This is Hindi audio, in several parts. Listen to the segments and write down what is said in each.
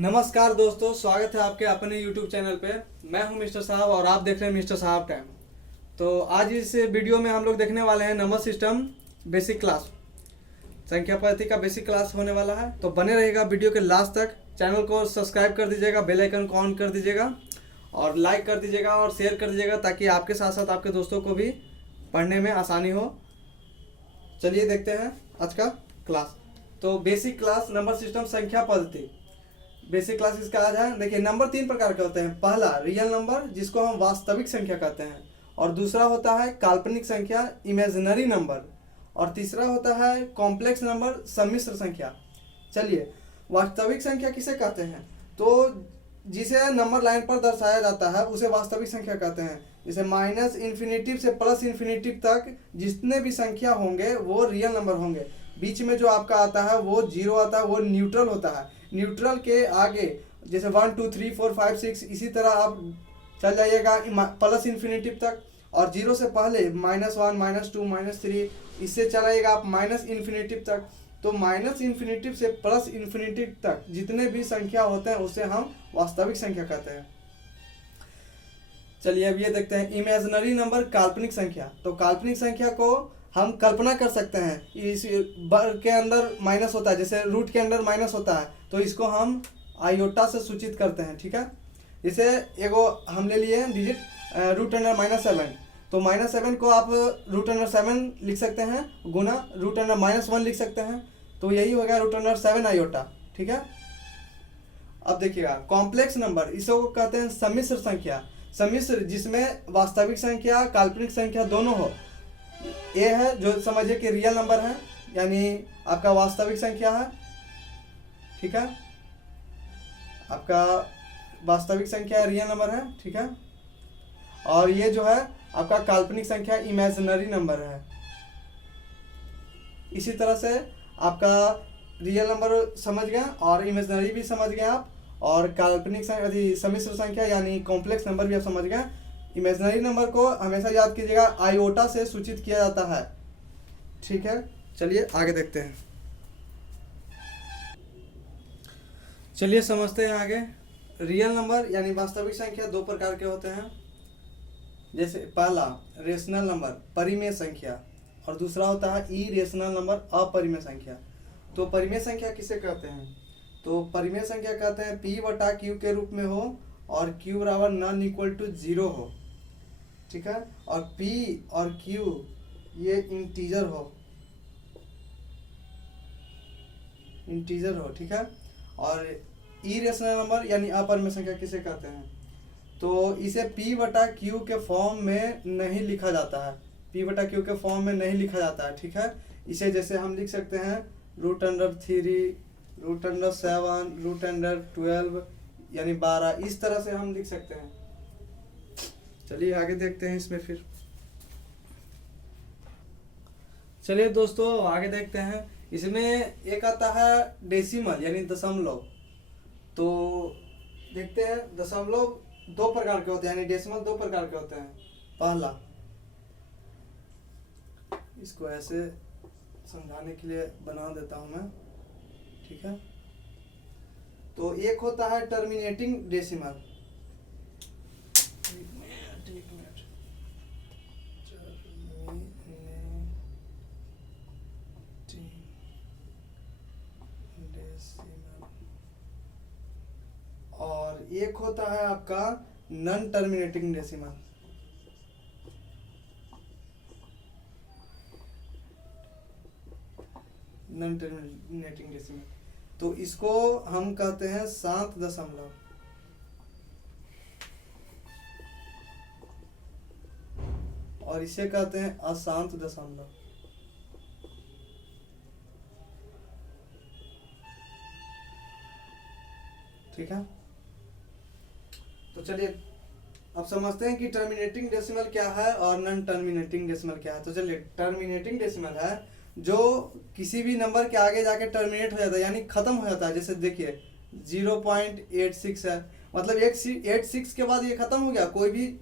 नमस्कार दोस्तों, स्वागत है आपके अपने YouTube चैनल पे। मैं हूं मिस्टर साहब और आप देख रहे हैं मिस्टर साहब टाइम। तो आज इस वीडियो में हम लोग देखने वाले हैं नंबर सिस्टम बेसिक क्लास, संख्या पद्धति का बेसिक क्लास होने वाला है। तो बने रहेगा वीडियो के लास्ट तक। चैनल को सब्सक्राइब कर दीजिएगा, बेल आइकन को ऑन कर दीजिएगा और लाइक कर दीजिएगा और शेयर कर दीजिएगा ताकि आपके साथ साथ आपके दोस्तों को भी पढ़ने में आसानी हो। चलिए देखते हैं आज का क्लास। तो बेसिक क्लास नंबर सिस्टम संख्या पद्धति बेसिक क्लास इसका आज है। देखिए, नंबर तीन प्रकार के होते हैं। पहला रियल नंबर, जिसको हम वास्तविक संख्या कहते हैं, और दूसरा होता है काल्पनिक संख्या इमेजिनरी नंबर, और तीसरा होता है कॉम्प्लेक्स नंबर सम्मिश्र संख्या। चलिए, वास्तविक संख्या किसे कहते हैं? तो जिसे नंबर लाइन पर दर्शाया जाता है उसे वास्तविक संख्या कहते हैं। जैसे माइनस इन्फिनिटिव से प्लस इन्फिनिटिव तक जितने भी संख्या होंगे वो रियल नंबर होंगे। बीच में जो आपका आता है वो जीरो आता है, वो न्यूट्रल होता है। न्यूट्रल के आगे जैसे 1 2 3 4 5 6 इसी तरह आप चल जाइएगा प्लस इन्फिनिटिव तक, और जीरो से पहले -1 -2 -3 इससे चलाइएगा आप माइनस इन्फिनिटिव तक। तो माइनस इन्फिनिटिव से प्लस इन्फिनिटिव तक जितने भी संख्या होते हैं उसे हम वास्तविक संख्या कहते हैं। चलिए अब ये देखते हैं इमेजिनरी नंबर, काल्पनिक संख्या। तो काल्पनिक संख्या को हम कल्पना कर सकते हैं। इस वर्ग के अंदर माइनस होता है, जैसे रूट के अंदर माइनस होता है, तो इसको हम आयोटा से सूचित करते हैं। ठीक है, जैसे एगो हम ले लिए डिजिट रूट अंडर -7, तो -7 को आप रूट अंडर 7 लिख सकते हैं, गुना रूट अंडर -1 लिख सकते हैं, तो यही हो गया रूट अंडर 7 आयोटा। ठीक है, अब देखिएगा कॉम्प्लेक्स नंबर, इसको कहते हैं सम्मिश्र संख्या। सम्मिश्र जिसमें वास्तविक संख्या काल्पनिक संख्या दोनों हो। ए है जो समझिए कि रियल नंबर है, यानी आपका वास्तविक संख्या है। ठीक है, आपका वास्तविक संख्या रियल नंबर है। ठीक है, और ये जो है आपका काल्पनिक संख्या इमेजिनरी नंबर है। इसी तरह से आपका रियल नंबर समझ गए और इमेजिनरी भी समझ गए आप, और काल्पनिक सम्मिश्र संख्या यानी कॉम्प्लेक्स नंबर भी आप समझ गए। इमेजिनरी नंबर को हमेशा याद कीजिएगा, आयोटा से सूचित किया जाता है। ठीक है, चलिए आगे देखते हैं। चलिए समझते हैं आगे। रियल नंबर यानी वास्तविक संख्या दो प्रकार के होते हैं। जैसे पहला रेशनल नंबर, परिमेय संख्या, और दूसरा होता है इरेशनल नंबर, अपरिमेय संख्या। तो परिमेय संख्या किसे कहते हैं? तो परिमेय संख्या कहते हैं P/Q के रूप में हो और Q बराबर नॉन इक्वल टू 0 हो। ठीक है, और P और Q ये इंटीजर हो, ठीक है। और इरेशनल नंबर यानी अपरिमेय संख्या किसे कहते हैं? तो इसे P/Q के फॉर्म में नहीं लिखा जाता है, P/Q के फॉर्म में नहीं लिखा जाता है। ठीक है, इसे जैसे हम लिख सकते हैं √3, √7, √12 यानी 12, इस तरह से हम लिख सकते हैं। चलिए आगे देखते हैं इसमें फिर। चलिए दोस्तों आगे देखते हैं। इसमें एक आता है डेसिमल यानी दशमलव। तो देखते हैं, दशमलव दो प्रकार के होते हैं, यानी डेसिमल दो प्रकार के होते हैं। पहला, इसको ऐसे समझाने के लिए बना देता हूं मैं। ठीक है, तो एक होता है टर्मिनेटिंग डेसिमल। और एक होता है आपका non terminating decimal. Non terminating decimal, तो इसको हम कहते हैं शांत दशमलव। और इसे कहते हैं अशांत दशमलव। ठीक है, तो चलिए अब समझते हैं कि टर्मिनेटिंग डेसिमल क्या है और नॉन टर्मिनेटिंग डेसिमल क्या है। तो चलिए, टर्मिनेटिंग डेसिमल है जो किसी भी नंबर के आगे जाके टर्मिनेट हो जाता है, यानी खत्म हो जाता है। जैसे देखिए 0.86 है, मतलब 86 के बाद ये खत्म हो गया, कोई भी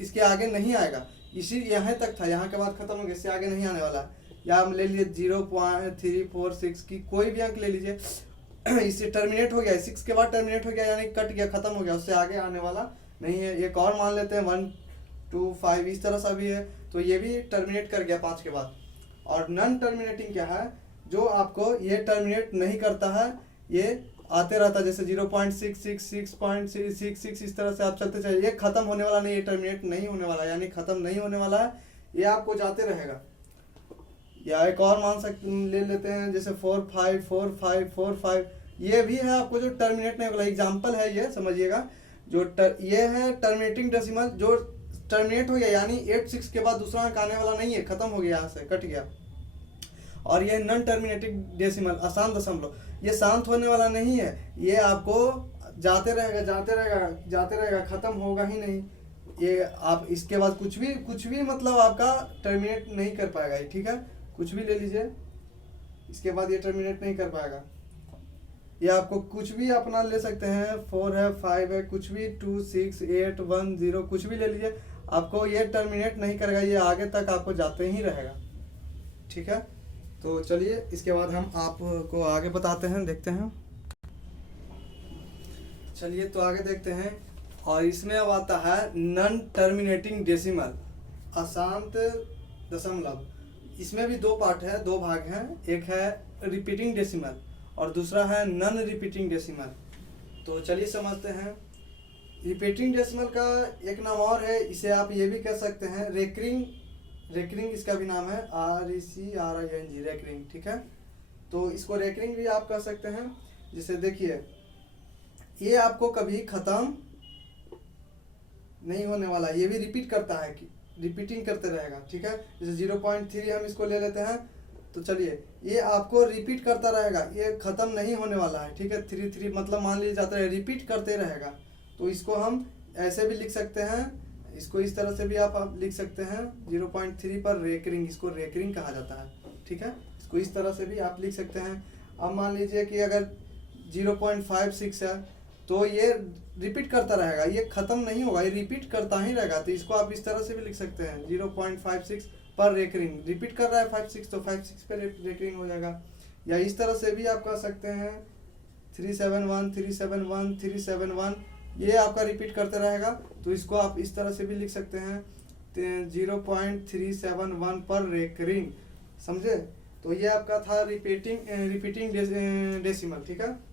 इसके आगे नहीं आएगा। इसी यहाँ तक था, यहाँ के बाद खत्म हो गया, इससे आगे नहीं आने वाला। या हम ले लीजिए 0.346 की कोई भी अंक ले लीजिए, इससे टर्मिनेट हो गया, 6 के बाद टर्मिनेट हो गया यानी कट गया, खत्म हो गया, उससे आगे आने वाला नहीं है। एक और मान लेते हैं 1 2 5 इस तरह सा भी है, तो ये भी टर्मिनेट कर गया 5 के बाद। और नॉन टर्मिनेटिंग क्या है, जो आपको ये टर्मिनेट नहीं करता है, ये आते रहता है, जैसे 0.666 6.66 इस तरह से आप चलते चलिए, ये खत्म होने वाला नहीं, ये टर्मिनेट नहीं होने वाला, यानी खत्म नहीं होने वाला है, ये आपको जाते रहेगा। या एक और मान सकते ले लेते हैं, जैसे 4 5 4 5 4 5, ये भी है आपको जो टर्मिनेट नहीं होगा। एग्जाम्पल है ये, समझिएगा, जो ये है टर्मिनेटिंग डेसिमल, जो टर्मिनेट हो गया यानी 8 6 के बाद दूसरा अंक आने वाला नहीं है, खत्म हो गया, यहाँ से कट गया। और ये नॉन टर्मिनेटिंग डेसिमल, अशांत दशमलव, ये शांत होने वाला नहीं है, ये आपको जाते रहेगा जाते रहेगा जाते रहेगा, खत्म होगा ही नहीं। ये आप इसके बाद कुछ भी मतलब आपका टर्मिनेट नहीं कर पाएगा, ठीक है, कुछ भी ले लीजिए, इसके बाद ये टर्मिनेट नहीं कर पाएगा। ये आपको कुछ भी अपना ले सकते हैं, 4 है 5 है, कुछ भी 2 6 8 1 0 कुछ भी ले लीजिए, आपको ये टर्मिनेट नहीं करेगा, ये आगे तक आपको जाते ही रहेगा, ठीक है। तो चलिए इसके बाद हम आपको आगे बताते हैं, देखते हैं। चलिए तो आगे देखते हैं, और इसमें अब आता है नॉन टर्मिनेटिंग डेसिमल, अशांत दशमलव। इसमें भी 2 पार्ट है, 2 भाग हैं, एक है रिपीटिंग डेसिमल और दूसरा है नॉन रिपीटिंग डेसिमल। तो चलिए समझते हैं। रिपीटिंग डेसिमल का एक नाम और है, इसे आप ये भी कह सकते हैं रेकरिंग इसका भी नाम है, RECRING, रेकरिंग, ठीक है। तो इसको रेकरिंग भी आप कह सकते हैं। जिसे देखिए, ये आपको कभी खत्म नहीं होने वाला, ये भी रिपीट करता है, कि रिपीटिंग करते रहेगा, ठीक है। जैसे 0.3 हम इसको ले लेते हैं, तो चलिए ये आपको रिपीट करता रहेगा, ये खत्म नहीं होने वाला है, ठीक है। 3 3 मतलब मान लीजिए जाता है, रिपीट करते रहेगा। तो इसको हम ऐसे भी लिख सकते हैं, इसको इस तरह से भी आप लिख सकते हैं, 0.3 पर रेकरिंग, इसको रेकरिंग कहा जाता है, ठीक है। इसको इस तरह से भी आप लिख सकते हैं। अब मान लीजिए कि अगर 0.56 है, तो ये रिपीट करता रहेगा, ये खत्म नहीं होगा, ये रिपीट करता ही रहेगा। तो इसको आप इस तरह से भी लिख सकते हैं, 0.56 पर रेकरिंग, रिपीट कर रहा है 5 6, तो 5 6 पर रेकरिंग हो जाएगा। या इस तरह से भी आप कह सकते हैं 371 371 371, ये आपका रिपीट करते रहेगा। तो इसको आप इस तरह से भी लिख सकते हैं, 0.371 पर रेकरिंग, समझे। तो ये आपका था रिपीटिंग डेसिमल, ठीक है।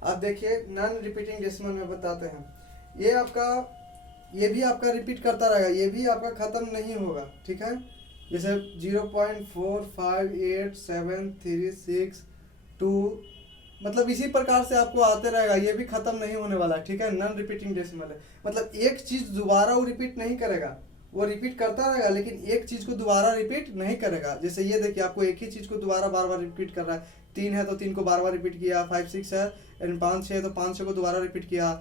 अब देखिए नॉन रिपीटिंग डेसिमल में बताते हैं, ये भी आपका रिपीट करता रहेगा, ये भी आपका खत्म नहीं होगा, ठीक है। जैसे 0.458736 मतलब इसी प्रकार से आपको आते रहेगा, ये भी खत्म नहीं होने वाला, ठीक है। नॉन रिपीटिंग डेसिमल है, मतलब एक चीज दोबारा वो रिपीट नहीं करेगा, वो रिपीट करता रहेगा लेकिन एक चीज को दोबारा रिपीट नहीं करेगा। जैसे ये देखिए, आपको एक ही चीज को दोबारा बार बार रिपीट कर रहा है, 3 है तो 3 को बार बार रिपीट किया, 5 6 है, 5 6 है तो 5 6 को दोबारा रिपीट किया,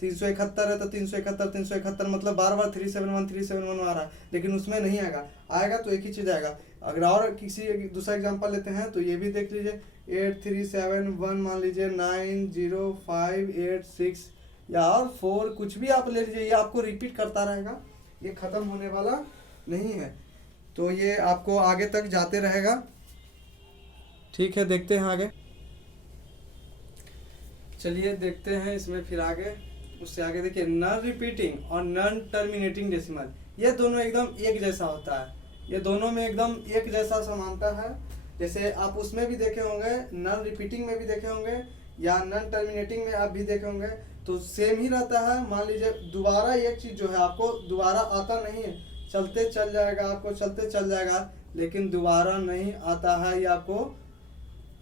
371 है तो 371 मतलब बार बार 371 आ रहा है, लेकिन उसमें नहीं आएगा तो एक ही चीज आएगा। अगर और किसी दूसरा एग्जांपल लेते हैं, तो ये भी देख लीजिए, 8371 मान लीजिए, 90586 या और 4 कुछ भी आप ले लीजिए, ये आपको रिपीट करता रहेगा, ये खत्म होने वाला नहीं है। तो ये आपको आगे तक जाते रहेगा, ठीक है। देखते हैं आगे, चलिए देखते हैं इसमें फिर आगे। उससे आगे देखिए, नॉन रिपीटिंग और नॉन टर्मिनेटिंग डेसिमल, ये दोनों एकदम एक जैसा होता है, ये दोनों में एकदम एक जैसा समानता है। जैसे आप उसमें भी देखे होंगे, नॉन रिपीटिंग में भी देखे होंगे या नॉन टर्मिनेटिंग में आप भी देखे होंगे, तो सेम ही रहता है। मान लीजिए दोबारा एक चीज जो है आपको दोबारा आता नहीं है, चलते चल जाएगा, आपको चलते चल जाएगा, लेकिन दोबारा नहीं आता है, ये आपको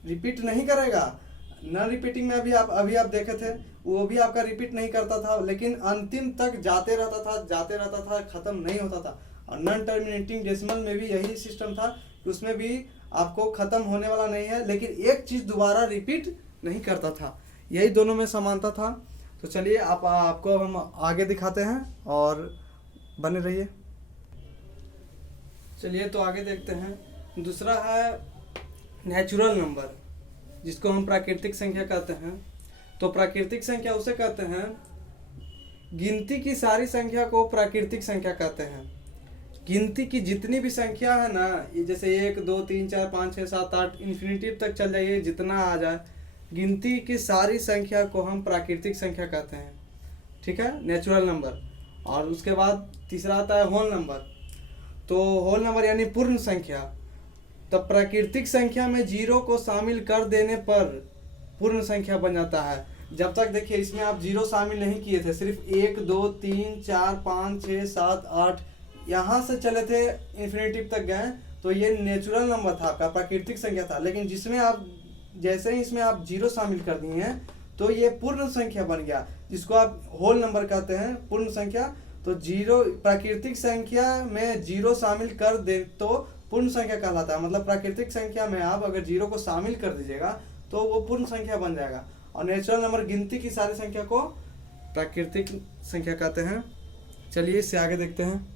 रिपीट नहीं करेगा। नॉन रिपीटिंग में अभी आप देखे थे, वो भी आपका रिपीट नहीं करता था, लेकिन अंतिम तक जाते रहता था, खत्म नहीं होता था। और नॉन टर्मिनेटिंग डेसिमल में भी यही सिस्टम था, उसमें भी आपको खत्म होने वाला नहीं है, लेकिन एक चीज दोबारा रिपीट नहीं करता था, यही दोनों में समानता था। तो चलिए आपको हम आगे दिखाते हैं और बने रहिए। चलिए तो आगे देखते हैं। दूसरा है नेचुरल नंबर, जिसको हम प्राकृतिक संख्या कहते हैं। तो प्राकृतिक संख्या उसे कहते हैं, गिनती की सारी संख्या को प्राकृतिक संख्या कहते हैं। गिनती की जितनी भी संख्या है ना, ये जैसे 1 2 3 4 5 6 7 8 इन्फिनिटी तक चल जाइए, जितना आ जाए, गिनती की सारी संख्या को हम प्राकृतिक संख्या कहते हैं, ठीक है, नेचुरल नंबर। और उसके बाद तीसरा आता है होल नंबर। तो होल नंबर यानी पूर्ण संख्या। तब प्राकृतिक संख्या में जीरो को शामिल कर देने पर पूर्ण संख्या बन जाता है। जब तक देखिए इसमें आप जीरो शामिल नहीं किए थे, सिर्फ 1 2 3 4 5 6 7 8 यहाँ से चले थे इन्फिनिटिव तक गए, तो ये नेचुरल नंबर था आपका, प्राकृतिक संख्या था। लेकिन जिसमें आप जैसे ही इसमें आप जीरो शामिल कर दिए हैं तो ये पूर्ण संख्या बन गया, जिसको आप होल नंबर कहते हैं, पूर्ण संख्या। तो जीरो प्राकृतिक संख्या में जीरो शामिल कर दे तो पूर्ण संख्या कहलाता है। मतलब प्राकृतिक संख्या में आप अगर जीरो को शामिल कर दीजिएगा तो वो पूर्ण संख्या बन जाएगा। और नेचुरल नंबर गिनती की सारी संख्या को प्राकृतिक संख्या कहते हैं। चलिए इससे आगे देखते हैं।